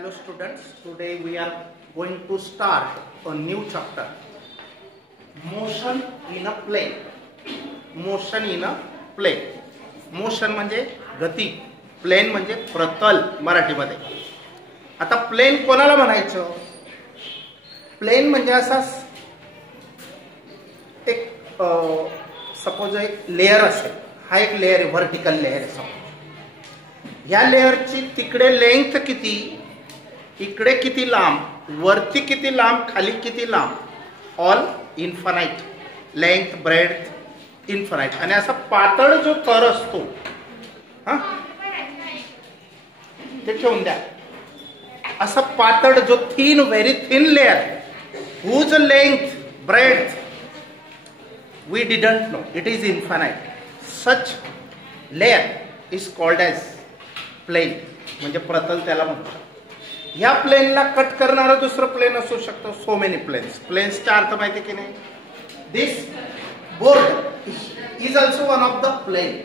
Hello students, today we are going to start a new chapter, motion in a plane. Motion in a plane. Motion म्हणजे गती, plain म्हणजे प्रतल मराठीमध्ये. आता plain कोणाला म्हणायचं? प्लेन म्हणजे असा एक सपोज एक लेयर असेल, हा एक लेयर आहे, व्हर्टिकल लेयर आहे सपोज. ह्या लेयरची तिकडे लेंथ किती, इकडे किती लांब, वरती किती लांब, खाली किती लांब, all infinite, length breadth infinite. आणि असा पातळ जो थर असतो, हा ते ठेवून द्या. असा पातळ जो thin, very thin layer, whose length breadth we didn't know, it is infinite. Such layer is called as plane, म्हणजे प्रतल त्याला म्हणतात. ह्या प्लेनला कट करणारा दुसरं प्लेन असू शकतो. So many planes. प्लेन्सचा अर्थ माहिती की नाही? This board is also one of the plane.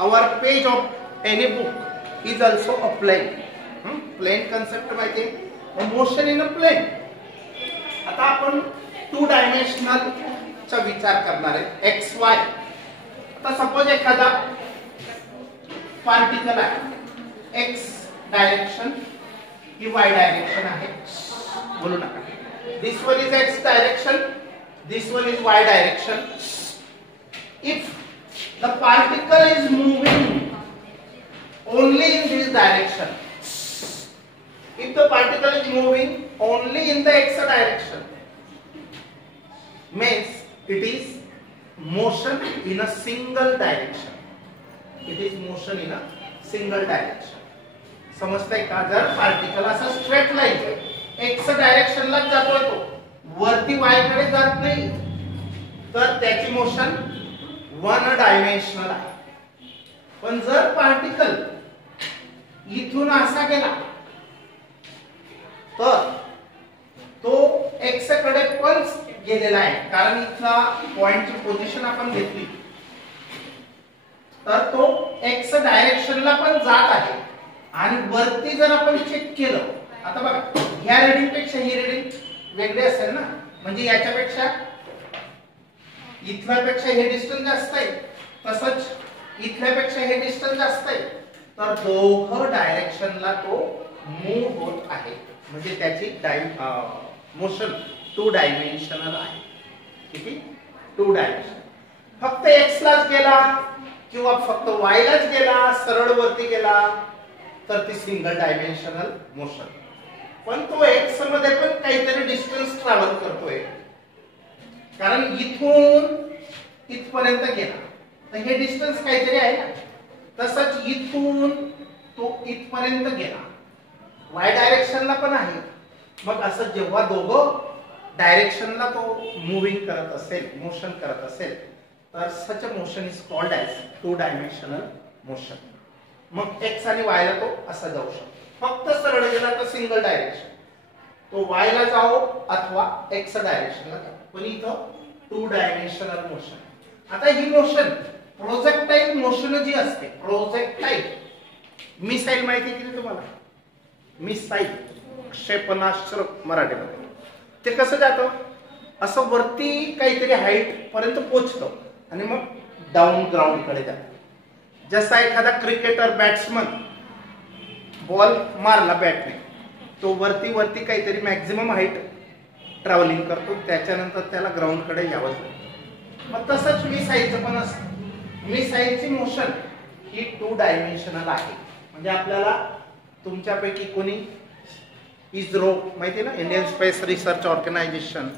Our page of any book is also a plane. Plane concept माहिती आहे? Motion in a plane. आता आपण 2 डायमेन्शनल चा विचार करणार आहे, एक्स वाय. आता सपोज एखादा पार्टिकल आहे, एक्स डायरेक्शन ही वाय डायरेक्शन आहे, बोलू नका. This one is x direction, this one is y direction. If the particle is moving only in this direction, if the particle is moving only in the x direction, means it is motion in a single direction. It is motion in a single direction. समजतंय का? जर particle असा straight line x direction ला जातोय, तो वरती Y कडे जात नाही, तर त्याची मोशन 1 डायमेन्शनल आहे. पण जर पार्टिकल इथून असा गेला तर तो एक्स कडे पण गेलेला आहे, कारण इथला पॉइंटची पोझिशन आपण घेतली, तर तो एक्स डायरेक्शनला पण जात आहे. आणि वरती जर आपण चेक केलं, आता बघा, ह्या रीडिंग पेक्षा ही रीडिंग वेगळी असेल ना, म्हणजे याच्यापेक्षा इथल्यापेक्षा हे डिस्टन्स जास्त आहे, तसंच इथल्यापेक्षा हे डिस्टन्स जास्त आहे, तर दोघं डायरेक्शनला तो मूव्ह होत आहे. म्हणजे त्याची मोशन 2 डायमेन्शनल आहे. किती? 2 डायमेन्शन. फक्त एक्स लाच गेला किंवा फक्त वाय लाच गेला, सरळ वरती गेला, तर ती सिंगल डायमेन्शनल मोशन. पण तो एक्स मध्ये पण काहीतरी डिस्टन्स ट्रॅव्हल करतोय, कारण इथून इथपर्यंत गेला, तर हे डिस्टन्स काहीतरी आहे ना. तसंच इथून तो इथपर्यंत गेला, वाय डायरेक्शनला पण आहे. मग असं जेव्हा दोघं डायरेक्शनला तो मूव्हिंग करत असेल, मोशन करत असेल, तर such a motion is called as 2 dimensional motion. मग एक्स आणि वाय ला तो असा जाऊ शकतो. फक्त सरळ गेला तर सिंगल डायरेक्शन, तो वाय ला जाओ अथवा एक्स डायरेक्शनला जाओ. पण इथं 2 डायमेन्शनल मोशन. आता ही मोशन प्रोजेक्टाईल मोशन जी असते, प्रोजेक्टाईल, मिसाईल माहिती की तुम्हाला? मिसाईल, क्षेपणास्त्र मराठीमध्ये. ते कसं जातं? असं वरती काहीतरी हाईट पर्यंत पोहोचतं आणि मग डाऊन ग्राउंड कडे जातं. जसा एखादा क्रिकेटर, बॅट्समन बॉल मारला बॅटने, तो वरती वरती काहीतरी मॅक्झिमम हाईट ट्रॅव्हलिंग करतो, त्याच्यानंतर त्याला ग्राउंड कडे यावं लागतं. मग तसंच मिसाईलचं पण असतं. मिसाईलची मोशन ही 2 डायमेन्शनल आहे. म्हणजे आपल्याला तुमच्यापैकी कोणी इस्रो माहिती ना, इंडियन स्पेस रिसर्च ऑर्गनायझेशन,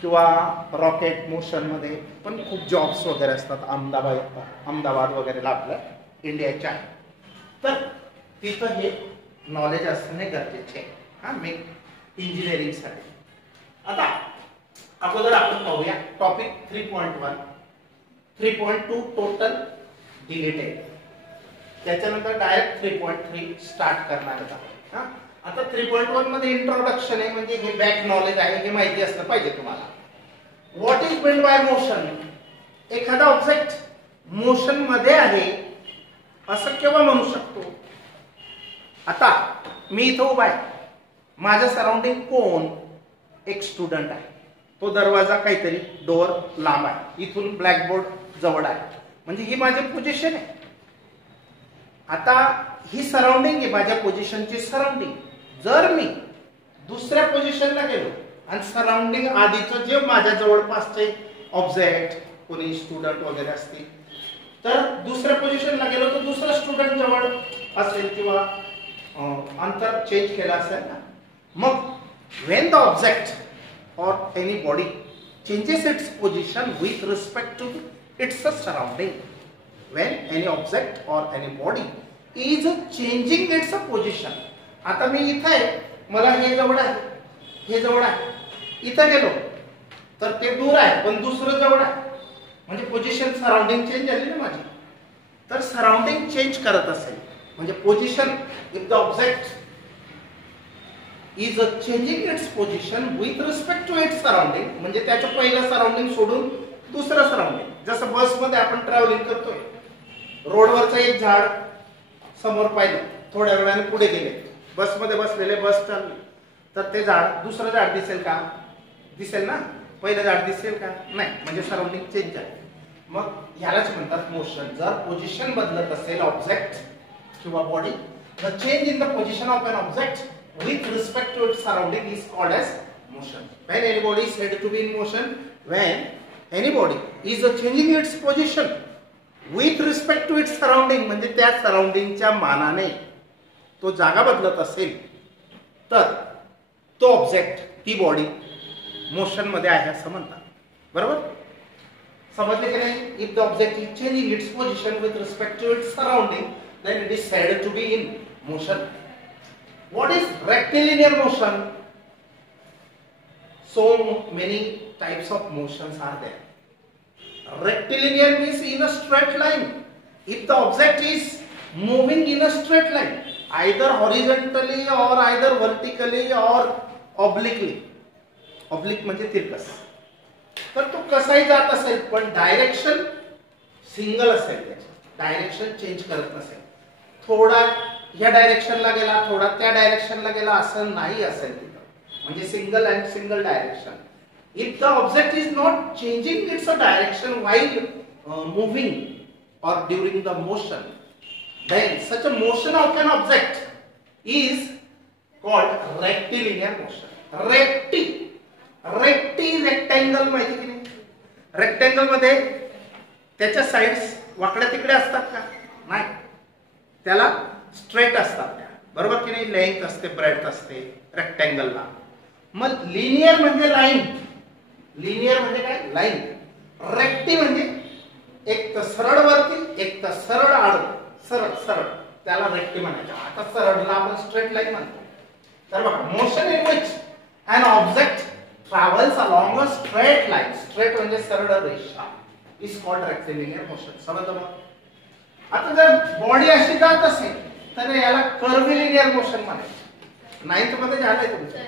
किंवा रॉकेट मोशन मध्ये पण खूप जॉब्स वगैरे असतात, अहमदाबाद वगैरेला आपल्या इंडियाच्या आहे, तर तिथं हे नॉलेज असणे गरजेचे आहे. हा, मेक इंजिनिअरिंग साठी. आता अगोदर आपण पाहूया टॉपिक 3.1. 3.2 टोटल डिलीटेड, त्याच्यानंतर डायरेक्ट 3.3 स्टार्ट करणार आहोत. आता 3.1 मध्ये इंट्रोडक्शन आहे, म्हणजे हे बॅक नॉलेज आहे, हे माहिती असलं पाहिजे तुम्हाला. What is mean by motion? एखादा ऑब्जेक्ट मोशन मध्ये आहे असं केव्हा म्हणू शकतो? आता मी इथं उभा आहे, माझ्या सराउंडिंग कोण, एक स्टुडंट आहे, तो दरवाजा काहीतरी डोअर लांब आहे, इथून ब्लॅकबोर्ड जवळ आहे, म्हणजे ही माझी पोझिशन आहे. आता ही सराउंडिंग आहे माझ्या पोझिशनची सराउंडिंग. जर मी दुसऱ्या पोझिशनला गेलो आणि सराउंडिंग आधीचं जे माझ्या जवळपासचे ऑब्जेक्ट, कोणी स्टुडंट वगैरे असतील, तर दुसऱ्या पोझिशनला गेलो तर दुसरा स्टुडंट जवळ असेल किंवा अंतर चेंज केलं असेल ना. मग when the object or any body changes its position with respect to its surrounding, when any object or any body is changing its position. आता मी इथे आहे, मला हे जवळ आहे, हे जवळ आहे, इथं गेलो तर ते दूर आहे पण दुसरं जवळ आहे, म्हणजे पोझिशन सराउंडिंग चेंज झाली ना माझी. तर सराउंडिंग चेंज करत असेल म्हणजे position, if the object is changing its position with respect to its surrounding, म्हणजे त्याचं पहिलं सराउंडिंग सोडून दुसरं सराउंडिंग. जसं बसमध्ये आपण ट्रॅव्हलिंग करतोय, रोडवरचं एक झाड समोर पाहिलं, थोड्या वेळाने पुढे गेले, बसमध्ये बसलेले, बस चालली, तर ते झाड दुसरं झाड दिसेल का, दिसेल ना, पहिलं झाड दिसेल का, नाही, म्हणजे सराउंडिंग चेंज आहे. मग ह्यालाच म्हणतात मोशन. जर पोझिशन बदलत असेल ऑब्जेक्ट किंवा body, the change in the position of an object with respect to its surrounding is called as motion. When any body is said to be in motion, when any body is changing its position with respect to its surrounding, म्हणजे त्या सराउंडिंगच्या मानाने तो जागा बदलत असेल तर तो object, ती बॉडी मोशन मध्ये आहे असं म्हणतात. बरोबर समजले की नाही? If the object is changing its position with respect to its surrounding, then it is said to be in motion. What is rectilinear motion? So many types of motions are there. Rectilinear means in a straight line. If the object is moving in a straight line, either horizontally or either vertically or obliquely. Oblique म्हणजे तिरकस. तर तो कसाही जात असेल पण direction single असेल, त्याची डायरेक्शन चेंज करत नसेल, थोडा ह्या डायरेक्शनला गेला, थोडा त्या डायरेक्शनला गेला, असं नाही असेल तिथं, म्हणजे single and single direction. If the object is not changing its direction while moving और during the motion, then such a motion of an object is called rectilinear motion. Rectangle माहिती की नाही? रेक्टँगल मध्ये त्याच्या साइड्स वाकड्या तिकडे असतात का? नाही, त्याला स्ट्रेट असतात त्या, बरोबर की नाही? लेंथ असते, ब्रेड्थ असते रेक्टँगलला. मग लिनियर म्हणजे लाईन, लिनियर म्हणजे काय? लाईन. रेक्टी म्हणजे एक तर सरळ वरती, एक तर सरळ आडवं, सरळ सरळ, त्याला रेक्टी म्हणायचं. आता सरळला आपण स्ट्रेट लाईन म्हणतो. तर बघा, motion in which an object travels along a straight line, straight म्हणजे सरळ रेषा, is called rectilinear motion. समजलं मग? आता जर बॉडी अशी जात असेल तर याला कर्व्हिलिनियर मोशन म्हणायचं. 9th मध्ये झालंय तुमचं.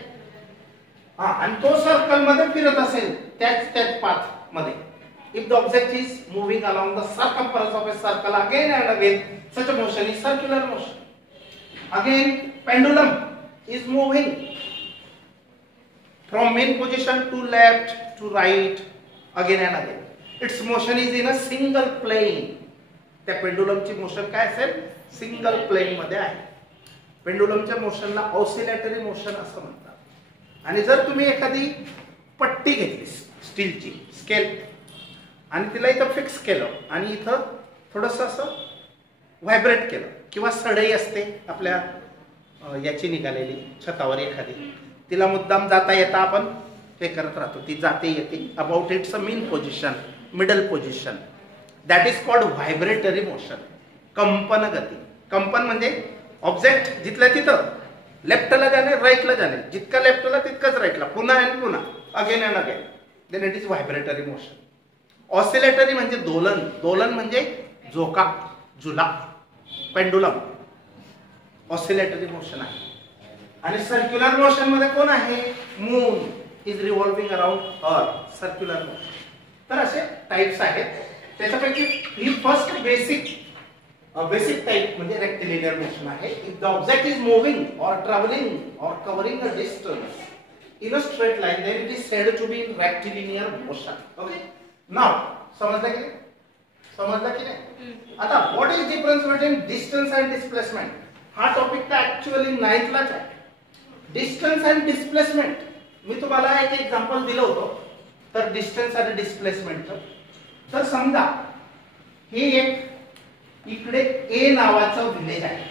हा, आणि तो सर्कल मध्ये फिरत असेल त्याच पाथ मध्ये. If the object is moving along the circumference of a circle again and again, such a motion is circular motion. Again, pendulum is moving from main position to left to right again and again. Its motion is in a single plane. त्या पेंडुलमची motion काय असेल? Single plain मध्ये आहे. पेंडुलमच्या मोशनला oscillatory motion असं म्हणतात. आणि जर तुम्ही एखादी पट्टी घेतली स्टीलची स्केल आणि तिला इथं फिक्स केलं आणि इथं थोडंसं असं व्हायब्रेट केलं, किंवा सडई असते आपल्या याची निघालेली छतावर एखादी, तिला मुद्दाम जाता येता आपण हे करत राहतो, ती जाते येते about its a mean position, middle position, that is called vibratory motion. कंपन गती. कंपन म्हणजे ऑब्जेक्ट जिथल्या तिथं लेफ्टला जाणे, राईटला जाणे, जितका लेफ्टला तितकंच राईटला, पुन्हा आणि पुन्हा, again and again, then it is vibratory motion. Oscillatory म्हणजे दोलन. दोलन म्हणजे झोका, झुला. पेंडुलम ऑसिलेटरी मोशन आहे. आणि सर्क्युलर मोशन मध्ये कोण आहे? मून इज रिव्हॉल्विंग अराउंड अर्थ, सर्क्युलर मोशन. तर असे टाइप्स आहेत. त्याच्यापैकी ही फर्स्ट बेसिक बेसिक टाइप म्हणजे रेक्टिलिनियर मोशन आहे. If the object is moving और ट्रॅव्हलिंग और covering a distance in a straight line then it is said to be in rectilinear motion. Okay, now समजलं की नाही? आता what is difference between distance and displacement? हा topic तर actually 9th लाच आहे. डिस्टन्स अँड डिस्प्लेसमेंट मी तुम्हाला एक एक्झाम्पल दिलं होतं. तर डिस्टन्स आणि डिस्प्लेसमेंटचं तर समजा हे एक इकडे ए नावाचं विलेज आहे,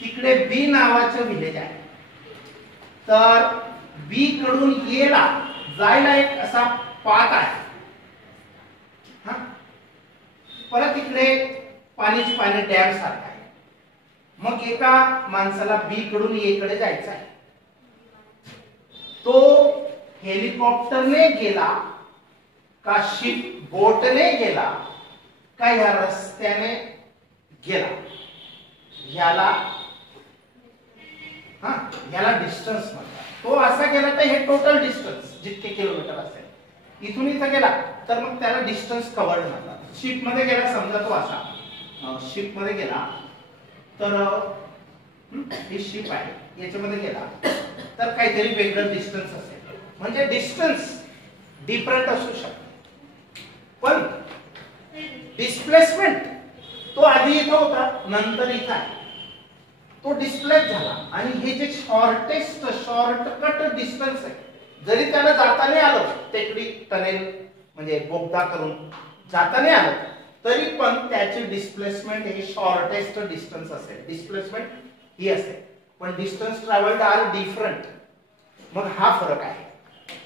तिकडे बी नावाचं विलेज आहे. तर बी कडून ए ला जायला एक असा पाथ आहे. हा परत इकडे पाणीच पाणी डॅम सारखा आहे. मग एका माणसाला बी कडून ए कडे जायचं आहे. तो हेलिकॉप्टरने गेला का शिप बोटने गेला का या रस्त्याने गेला, याला डिस्टन्स म्हणतात. तो असा गेला तर हे टोटल डिस्टन्स जितके किलोमीटर असेल. इथून इथं गेला तर मग त्याला डिस्टन्स कव्हर्ड म्हणतात. शिप मध्ये गेला समजा तो असा शिप मध्ये गेला तर ही शिप आहे याच्यामध्ये गेला तर काहीतरी वेगळं डिस्टन्स असेल. म्हणजे डिस्टन्स डिफरंट असू शकते. पण डिस्प्लेसमेंट तो आधी इथं होता नंतर इथं आहे, तो डिस्प्लेस झाला. आणि हे जे शॉर्टकट डिस्टन्स आहे, जरी त्याला जाता नाही आलं टेकडी टनेल म्हणजे बोगदा करून जाता नाही आलं तरी पण त्याची डिस्प्लेसमेंट हे शॉर्टेस्ट डिस्टन्स असेल. डिस्प्लेसमेंट ही असेल पण डिस्टन्स ट्रॅव्हल्ड आर डिफरंट. मग हा फरक आहे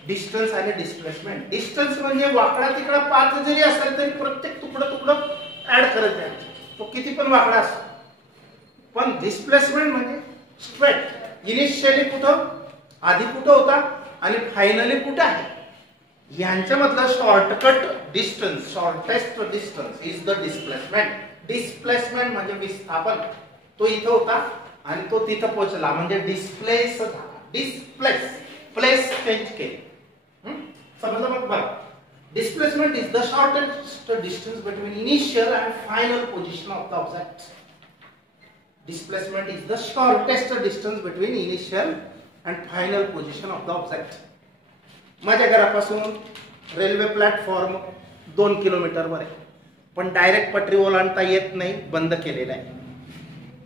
डिस्टन्स आणि डिस्प्लेसमेंट. डिस्टन्स म्हणजे वाकडा तिकडा पाथ जरी असेल तरी प्रत्येक तुकडं ऍड करत आहे, तो किती पण वाकडा असतो. पण डिस्प्लेसमेंट म्हणजे स्ट्रेट इनिशियली कुठं आधी कुठं होता आणि फायनली कुठं आहे यांच्यामधला shortcut distance shortest distance is the displacement. Displacement म्हणजे विस्थापन. तो इथं होता आणि तो तिथं पोहोचला म्हणजे डिस्प्लेस झाला. प्लेस चेंज केली. समजलं मग बघा. Displacement is the shortest distance between initial and final position of the object. Displacement is the shortest distance between initial and final position of the object. माझ्या घरापासून रेल्वे प्लॅटफॉर्म 2 किलोमीटरवर आहे पण डायरेक्ट पटरी ओलांडता येत नाही, बंद केलेलं आहे.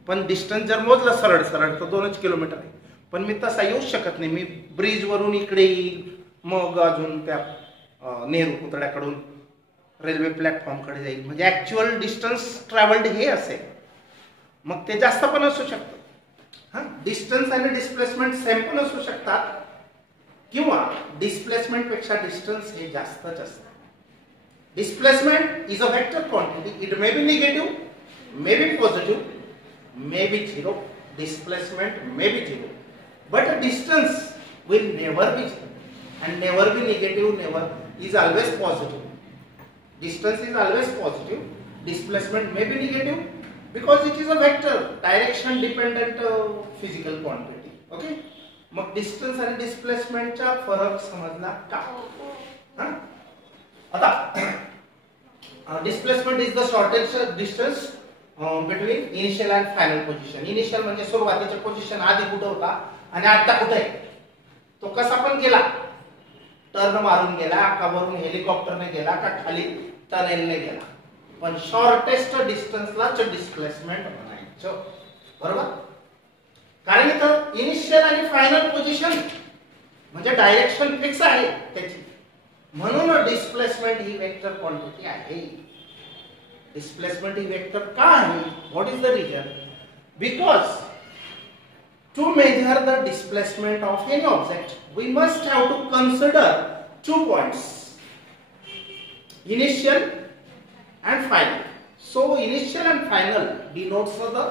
पण डिस्टन्स जर मोजलं सरळ तर 2 किलोमीटर आहे. पण मी तसा येऊ शकत नाही. मी ब्रिज वरून इकडे येईल मग अजून त्या नेहरू पुतळ्याकडून रेल्वे प्लॅटफॉर्म कडे जाईल. म्हणजे ऍक्च्युअल डिस्टन्स ट्रॅव्हल्ड हे असेल. मग ते जास्त पण असू शकतं. डिस्टन्स आणि डिस्प्लेसमेंट सेम पण असू शकतात किंवा डिस्प्लेसमेंट पेक्षा डिस्टन्स हे जास्तच असतं. Displacement is a vector quantity. It may be negative, may be positive, may be zero. Displacement may be zero but distance will never be and never be negative, never is always positive. Distance is always positive. Displacement may be negative because it is a vector, direction dependent physical quantity. Okay, मग distance आणि displacement चा फरक समजला का? आता displacement is the shortest distance between initial and final position. Initial म्हणजे सुरुवातीच्या position आधी कुठे होता आणि आता कुठे आहे. तो कसा पण गेला, टर्न मारून गेला का वरून हेलिकॉप्टरने गेला का खाली टनेलने गेला, पण शॉर्टेस्ट डिस्टन्सलाच डिस्प्लेसमेंट म्हणायचं. बरोबर. कारण इथं इनिशियल आणि फायनल पोझिशन म्हणजे डायरेक्शन फिक्स आहे त्याची, म्हणून डिस्प्लेसमेंट ही वेक्टर क्वांटिटी आहे. डिस्प्लेसमेंट ही वेक्टर का आहे? What is the region? Because to measure the displacement of any object, we must have to consider 2 points, initial and final. So initial and final denotes the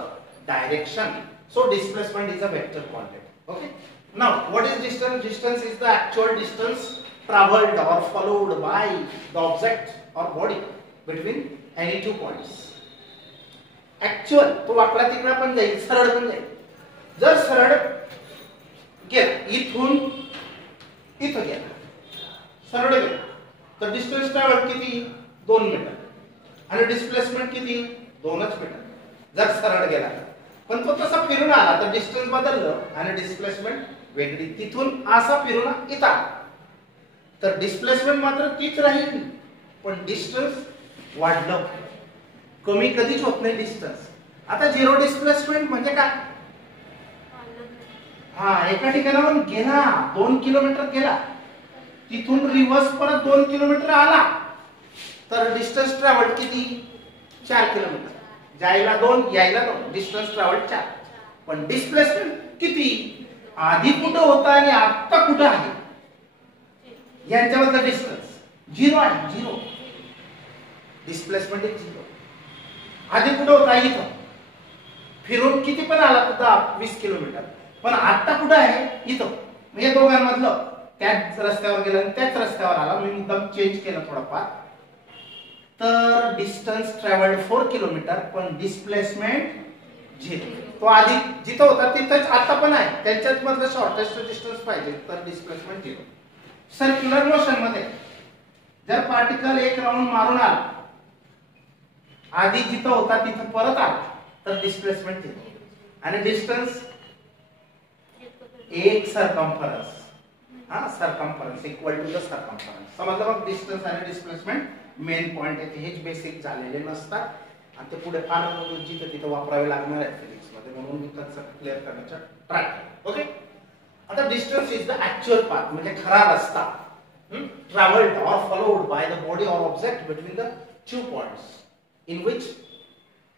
direction. So displacement is a vector quantity. Okay. Now what is distance? Distance is the actual distance traveled or followed by the object or body between any 2 points. Actual तो वाकडा तिकडा पण जाईल, सरळ पण जाईल. जर सरळ गेला इथून इथं गेला, सरळ गेला तर डिस्टन्स ट्रॅव्हल किती? 2 मीटर आणि डिस्प्लेसमेंट किती? 2च मीटर जर सरळ गेला, पण तो तसा फिरून आला तर डिस्टन्स बदललं आणि डिस्प्लेसमेंट वेगळी. तिथून असा फिरून इथं आला तर डिस्प्लेसमेंट मात्र तीच राहील, पण डिस्टन्स वाढलं. कमी कधीच होत नाही डिस्टन्स. आता झिरो डिस्प्लेसमेंट म्हणजे काय? हा, एका ठिकाणावरून गेला 2 किलोमीटर गेला, तिथून रिव्हर्स परत 2 किलोमीटर आला तर डिस्टन्स ट्रॅव्हल किती? 4 किलोमीटर. जायला 2 यायला 2, डिस्टन्स ट्रॅव्हल 4. पण डिस्प्लेसमेंट किती? आधी कुठं होता आणि आता कुठं आहे यांच्यामधला डिस्टन्स 0 आहे. 0 डिस्प्लेसमेंट इज 0. आधी कुठं होता? इथं फिरून किती पण आला सुद्धा 20 किलोमीटर, पण आता कुठं आहे? इथं. म्हणजे दोघांमधलं त्याच रस्त्यावर गेला आणि त्याच रस्त्यावर आला, मी मुद्दाम चेंज केलं थोडंफार. तर डिस्टन्स ट्रॅव्हल्ड 4 किलोमीटर, पण डिस्प्लेसमेंट 0. तो आधी जिथं होता तिथंच आता पण आहे, त्यांच्यात मधलं शॉर्टेस्ट डिस्टन्स पाहिजे तर डिस्प्लेसमेंट 0. सर्क्युलर मोशन मध्ये जर पार्टिकल एक राऊंड मारून आला, आधी जिथं होता तिथं परत आला तर डिस्प्लेसमेंट 0. आणि डिस्टन्स एक सर्कम्फरन्स, हा circumference equal to the circumference. समजलं? मग डिस्टन्स आणि डिस्प्लेसमेंट मेन पॉइंट आहे. हेच बेसिक झालेले नसतात आणि ते पुढे फार जिथं तिथं वापरावे लागणार आहेत फिजिक्स मध्ये, म्हणून मी कन्सेप्ट क्लिअर करण्याचा ट्राय केला. ओके. आता distance is the actual path, म्हणजे खरा रस्ता travelled or followed by the body or object between the 2 points in which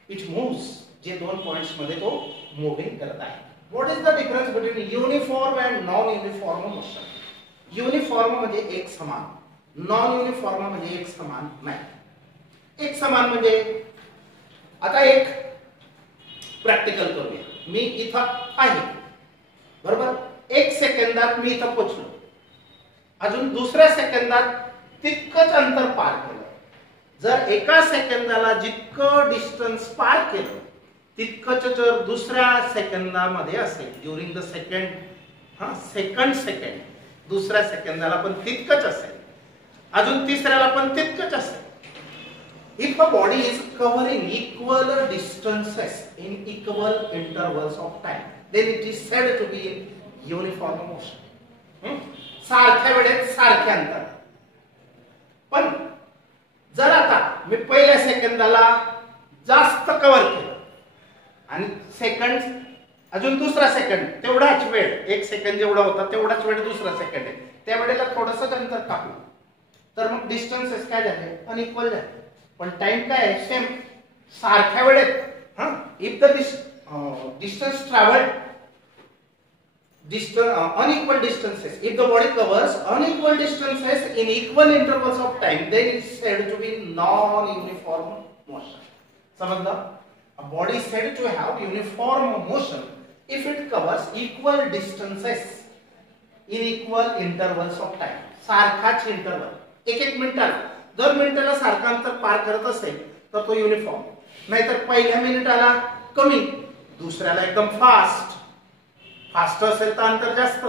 it moves. जे 2 पॉइंट्स मध्ये तो मूव्हिंग करत आहे. What is the difference between uniform and non uniform motion? Uniform म्हणजे एक समान, नॉन युनिफॉर्म म्हणजे एक समान नाही. एक समान म्हणजे आता एक प्रॅक्टिकल करूया. मी इथं आहे बरोबर, 1 सेकंदात मी इथं पोहोचलो, अजून दुसऱ्या सेकंदात तितकंच अंतर पार केलं. जर एका सेकंदाला जितकं डिस्टन्स पार केलं तितकंच जर दुसऱ्या सेकंदामध्ये असेल, ड्युरिंग द सेकंड दुसऱ्या सेकंदाला पण तितकंच असेल, अजून तिसऱ्याला पण तितकंच असेल. If a body is covering equal distances in equal intervals of time, then it is said to be in uniform motion. सारख्या वेळेत सारखे अंतर. पण जर आता मी पहिल्या सेकंदाला जास्त कव्हर केलं आणि सेकंड अजून दुसरा सेकंड तेवढाच वेळ, 1 सेकंड जेवढा होता तेवढाच वेळ दुसरा सेकंड आहे, त्या वेळेला थोडंसं अंतर कापलं तर मग डिस्टन्सेस काय झाले? अनइक्वल झाले. पण टाइम काय आहे? सेम, सारख्या वेळेत. If the distance travelled unequal distances, if the body covers unequal distances in equal intervals of time, then it is said to be non-uniform motion. समजलं? A body is said to have uniform motion if it covers equal distances in equal intervals of time. सारखाच interval, 1 मिनिटाला, दर मिनिटाला सारखा अंतर पार करत असेल तर तो युनिफॉर्म. नाहीतर पहिल्या मिनिटाला कमी, दुसऱ्याला एकदम फास्ट असेल तर अंतर जास्त,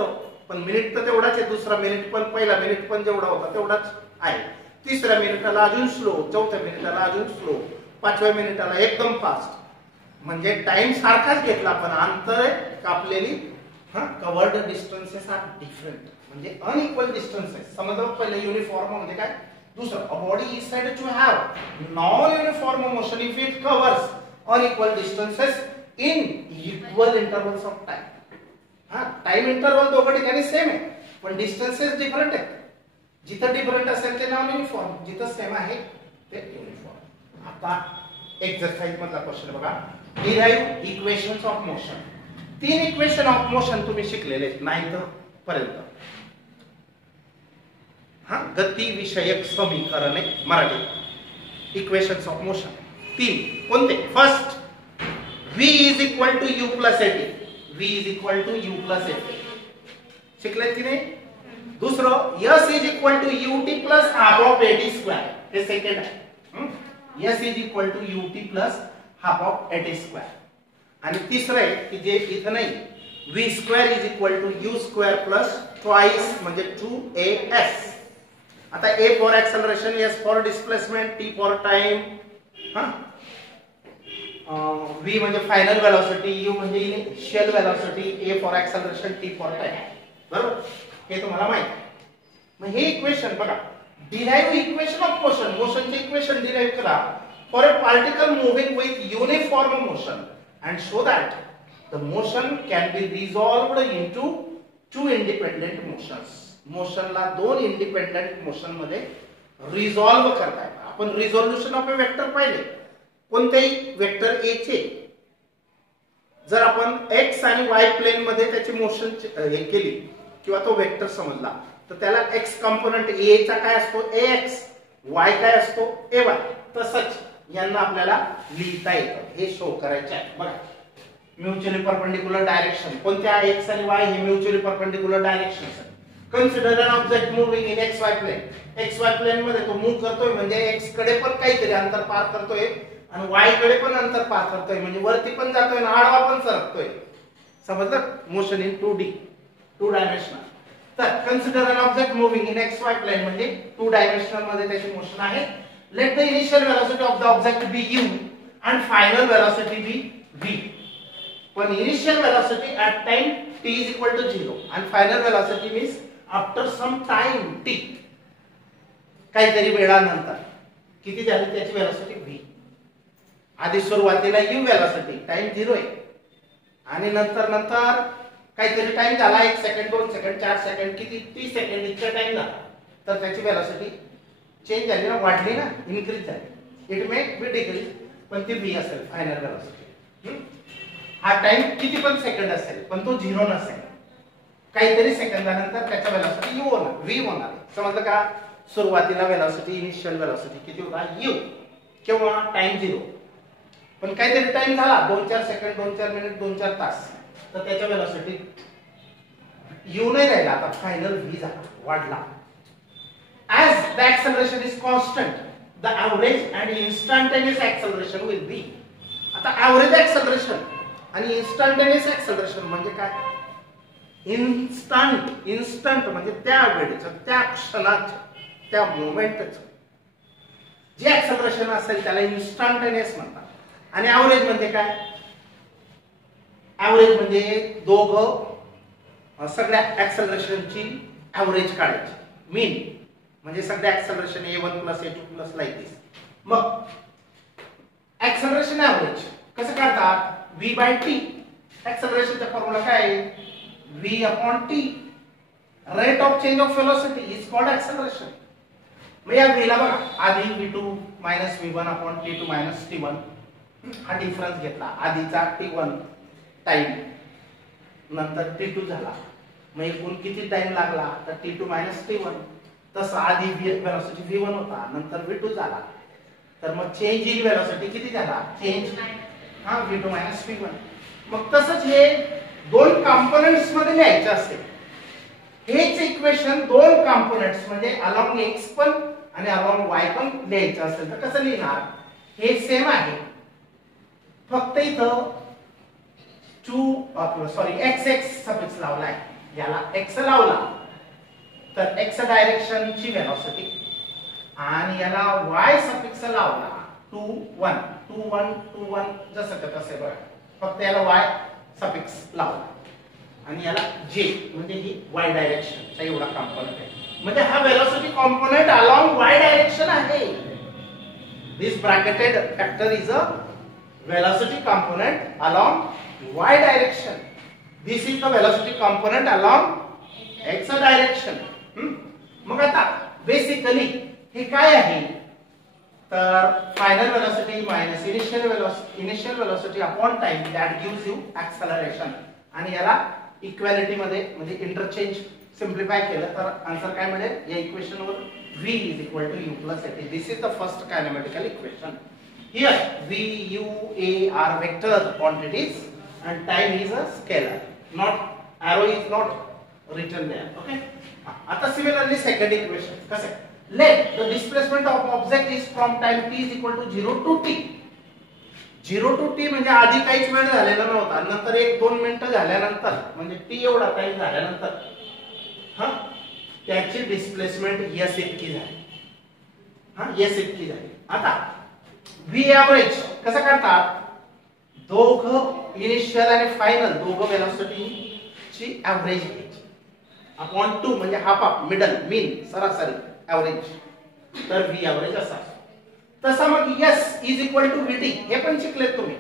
पण मिनिट तर तेवढाच आहे. दुसरा मिनिट पण पहिला मिनिट पण जेवढा होता तेवढाच आहे. तिसऱ्या मिनिटाला अजून स्लो, चौथ्या मिनिटाला अजून स्लो, 5व्या मिनिटाला एकदम फास्ट. म्हणजे टाइम सारखाच घेतला पण अंतर कापलेली. कव्हर्ड डिस्टन्सेस आर डिफरंट, म्हणजे अनइक्वल डिस्टन्सेस. समजलं? पहिले युनिफॉर्म म्हणजे काय? दुसरं, a body is said to have non uniform motion if it covers unequal distances in equal intervals of time. Time interval दोघं ठिकाणी सेम आहे पण डिस्टन्सेस डिफरंट आहेत. जिथं डिफरंट असेल ते नॉन युनिफॉर्म, जिथं सेम आहे ते युनिफॉर्म. आता एक्सरसाइज मधला क्वेश्चन बघा. Derive equations of motion. 3 equation of motion तुम्ही शिकलेले आहेत 9th पर्यंत. गती विषयक समीकरणे मराठी. इक्वेशन्स ऑफ मोशन 3 कोणते? First, v is equal to u plus at. v is equal to u plus at. शिकलेत की नाही? दुसरं, s is equal to ut plus half of at square. हे सेकंड आहे. s is equal to ut plus half of at square. आणि तिसरं आहे की जे इथं नाही, v square is equal to u square plus twice म्हणजे 2as. आता a for acceleration, s for displacement, t for time. v म्हणजे फायनल वेलोसिटी, u म्हणजे initial velocity, a for acceleration, t for time. बरोबर, हे तुम्हाला माहिती आहे. मग हे इक्वेशन बघा, डिराइव्ह इक्वेशन ऑफ मोशन, मोशनचे इक्वेशन डिराइव्ह करा for a particle moving with uniform motion and show that the motion can be resolved into two independent motions. मोशनला दोन इंडिपेंडेंट मोशन मध्ये रिझॉल्व्ह करता येतं. आपण रिझोल्यूशन ऑफ अ वेक्टर पाहिले, कोणतेही वेक्टर ए चे जर आपण एक्स आणि वाय प्लेन मध्ये त्याची मोशन हे केली किंवा तो वेक्टर समजला तर त्याला एक्स कंपोनेंट ए चा काय असतो ax, वाय काय असतो ay. तसंच यांना आपल्याला लिहिता येतं, हे शो करायचे आहे. बघा, म्युच्युअली परपेंडिक्युलर डायरेक्शन, कोणत्या x आणि y हे म्युच्युअली परपेंडिक्युलर डायरेक्शन आहेत. Consider an object moving in xy plane. xy plane मध्ये तो मूव्ह करतोय म्हणजे x कडे पण काहीतरी अंतर पार करतोय आणि y कडे पण अंतर पार करतोय, म्हणजे वरती पण जातोय आणि आडवा पण सरकतोय. समजलं? Motion in 2D, two dimensional. तर consider an object moving in xy plane म्हणजे टू डायमेन्शनल मध्ये त्याची मोशन आहे. Let the initial velocity of the object be u and final velocity be v. पण initial velocity at time t is equal to 0 and final velocity means after some time t, काहीतरी वेळानंतर किती झाली त्याची velocity v. आधी सुरुवातीला u velocity time 0 आहे आणि नंतर काहीतरी टाइम झाला, 1 सेकंड, 2 सेकंड, 4 सेकंड, किती 30 सेकंड इतका टाइम झाला तर त्याची वेलोसिटी चेंज झाली ना, वाढली ना, इन्क्रीज झाली. इट मे बी डिक्रीज, पण ती v असेल फायनल वेलोसिटी. हा टाइम किती पण सेकंड असेल पण तो 0 नसेल. काहीतरी सेकंदानंतर त्याच्या वेलोसिटी u होणार, v होणार. समजलं का? सुरुवातीला वेलोसिटी, इनिशियल वेलोसिटी किती होता u किंवा टाइम 0, पण काहीतरी टाइम झाला 2-4 सेकंड, 2-4 मिनिट, 2-4 तास, तर त्याच्या वेलोसिटी u नाही राहिला, आता फायनल v झाला, वाढला. As the acceleration is constant, the average and instantaneous acceleration will be. आता average acceleration आणि instantaneous acceleration म्हणजे काय? इन्स्टंट म्हणजे त्या वेळेचं, त्या क्षणाचं, त्या मोमेंटचं जे ऍक्सेलरेशन असेल त्याला इन्स्टंटेनियस म्हणतात. आणि ऍव्हरेज म्हणजे काय? ऍव्हरेज म्हणजे दोघं सगळ्या ऍक्सेलरेशनची ऍव्हरेज काढायची. मीन म्हणजे सगळ्या ऍक्सेलरेशन a1 + a2 + लाईक दिस. मग ऍक्सेलरेशन ऍव्हरेज कसं काढतात? v/t. ऍक्सेलरेशनचा फॉर्म्युला काय आहे? v/t. Rate of change of velocity is called acceleration. मग या v ला बघा, आधी v2 - v1/t2 - t1 हा डिफरन्स घेतला. आधीचा t1 टाइम, नंतर t2 झाला, मग एकूण किती टाइम लागला तर t2 - t1. तसं आधी वेलोसिटी v1 होता, नंतर v2 झाला, तर मग चेंज इन वेलोसिटी किती झाला? Change v2 - v1. मग तसंच हे दोन कंपोनेंट्स मध्ये लिहायचं असेल, हेच इक्वेशन दोन कंपोनेंट्स म्हणजे अलॉंग x पण आणि अलॉंग y पण लिहायचं असेल तर कसं लिहिणार? हे सेम आहे, फक्त इथं x सफिक्स लावलाय, याला x लावला तर x डायरेक्शनची वेलोसिटी आणि याला y सफिक्स लावला 2 1 जसं का तसे बघा, फक्त याला y सफिक्स लावला आणि याला j म्हणजे ही y डायरेक्शनचा एवढा कंपोनेंट आहे. म्हणजे हा velocity component along y direction आहे. This bracketed factor is a velocity component along y direction. This is the velocity component along x direction. मग आता बेसिकली हे काय आहे तर final velocity minus initial velocity upon time that gives you acceleration. आणि याला equality मध्ये म्हणजे इंटरचेंज सिम्प्लिफाय केलं तर आन्सर काय मिळेल? या इक्वेशन वर v is equal to u plus at. This is the first kinematical equation. Here v, u, a are vector quantities and time is a scalar. Not arrow is not written there. Okay. आता similarly second equation कसं आहे? Let the displacement of object is from time t is equal to 0 to t. 0 to t म्हणजे आधी काहीच वेळ झालेला नव्हता, नंतर 1-2 मिनिटं झाल्यानंतर म्हणजे t एवढा टाइम झाल्यानंतर त्याची डिस्प्लेसमेंट s इतकी झाली. s इतकी झाली. आता v एव्हरेज कसं करतात? दोघं इनिशियल आणि फायनल दोघं वेलोसिटीची ऍव्हरेज घ्यायची अपॉन 2 म्हणजे हाफ ऑफ मिडल मीन सरासरी ऍव्हरेज तर v ऍव्हरेज असा तसा मग s is equal to vt हे पण शिकलेत तुम्ही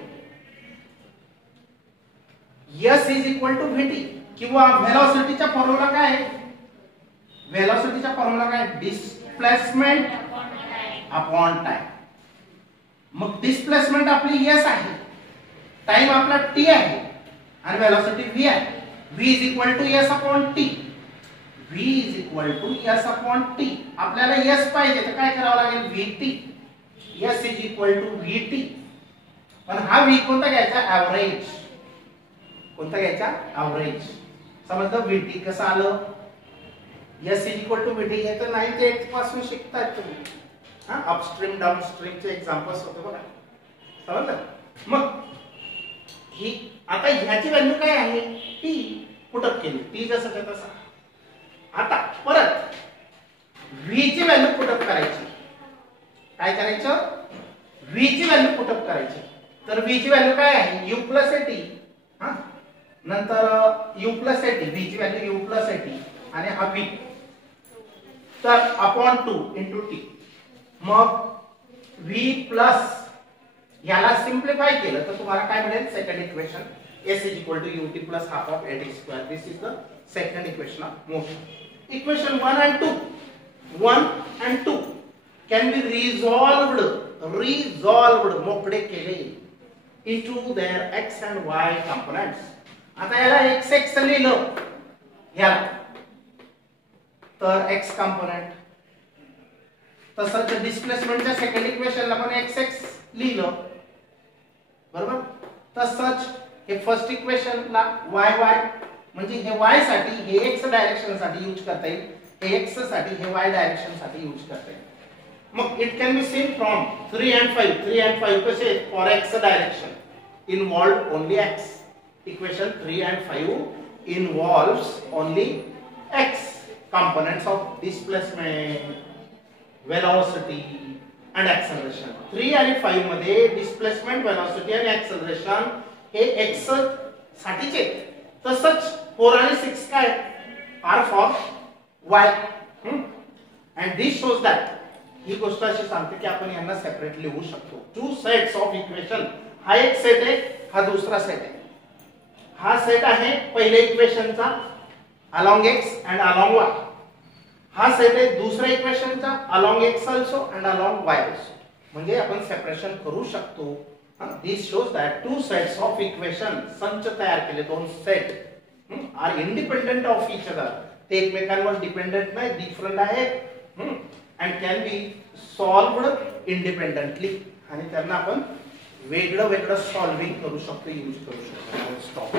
s is equal to vt किंवा वेलोसिटीचा फॉर्म्युला काय आहे वेलोसिटीचा फॉर्म्युला काय डिस्प्लेसमेंट अपॉन टाइम मग डिस्प्लेसमेंट आपली s आहे टाइम आपला t आहे आणि वेलोसिटी v आहे v is equal to s upon t v is equal to s upon t आपल्याला s पाहिजे तर काय करावं लागेल vt s is equal to vt पण हा v कोणता घ्यायचा ऍव्हरेज कोणता घ्यायचा ऍव्हरेज समजलं vt कसं आलं s is equal to vt हे तर 9th 8th पासून शिकताय तुम्ही हा अपस्ट्रीम डाउनस्ट्रीम चे एग्जांपल्स होते बघा समजलं मग ही आता ह्याची व्हॅल्यू काय आहे t पुटअप केली t जसं आहे तसा आता परत v ची व्हॅल्यू पुटअप करायची काय करायचं v ची व्हॅल्यू पुटअप करायची तर v ची व्हॅल्यू काय आहे u प्लस at हा नंतर u प्लस at v ची व्हॅल्यू u प्लस at आणि हा v तर अपॉन 2 into t मग v प्लस याला सिंप्लिफाय केलं तर तुम्हाला काय मिळेल second equation s is equal to ut plus half of at square this is the second equation of motion equation 1 and 2 can be resolved मोकळे केले into their x and y components आता याला x लिहिलं याला तर x component तसंच डिस्प्लेसमेंटच्या second इक्वेशनला पण x लिहिलं बरोबर तसंच हे फर्स्ट इक्वेशनला y म्हणजे हे y साठी हे x डायरेक्शन साठी यूज करता येईल हे x साठी हे y डायरेक्शन साठी यूज करता येईल मग it can be seen from 3 and 5 कसे for x direction involved only x equation 3 and 5 involves only x components of displacement velocity and acceleration 3 आणि 5 मध्ये डिस्प्लेसमेंट वेलोसिटी आणि ऍक्सेलरेशन हे x साठीचे तसंच 4 आणि 6 काय are for y and this shows that ही गोष्ट अशी सांगते की आपण यांना सेपरेट लिहू शकतो टू सेट्स ऑफ इक्वेशन हा एक सेट आहे हा दुसरा सेट आहे हा सेट आहे पहिल्या इक्वेशनचा along x and along y हा सेट आहे दुसऱ्या इक्वेशनचा along x also and along y also म्हणजे आपण सेपरेशन करू शकतो this shows that two sets of equation संच तयार केले दोन set are independent of each other ते एकमेकांवर डिपेंडेंट नाही डिफरंट आहेत and can be solved independently आणि त्यांना आपण वेगळं सॉल्विंग करू शकतो यूज करू शकतो स्टॉप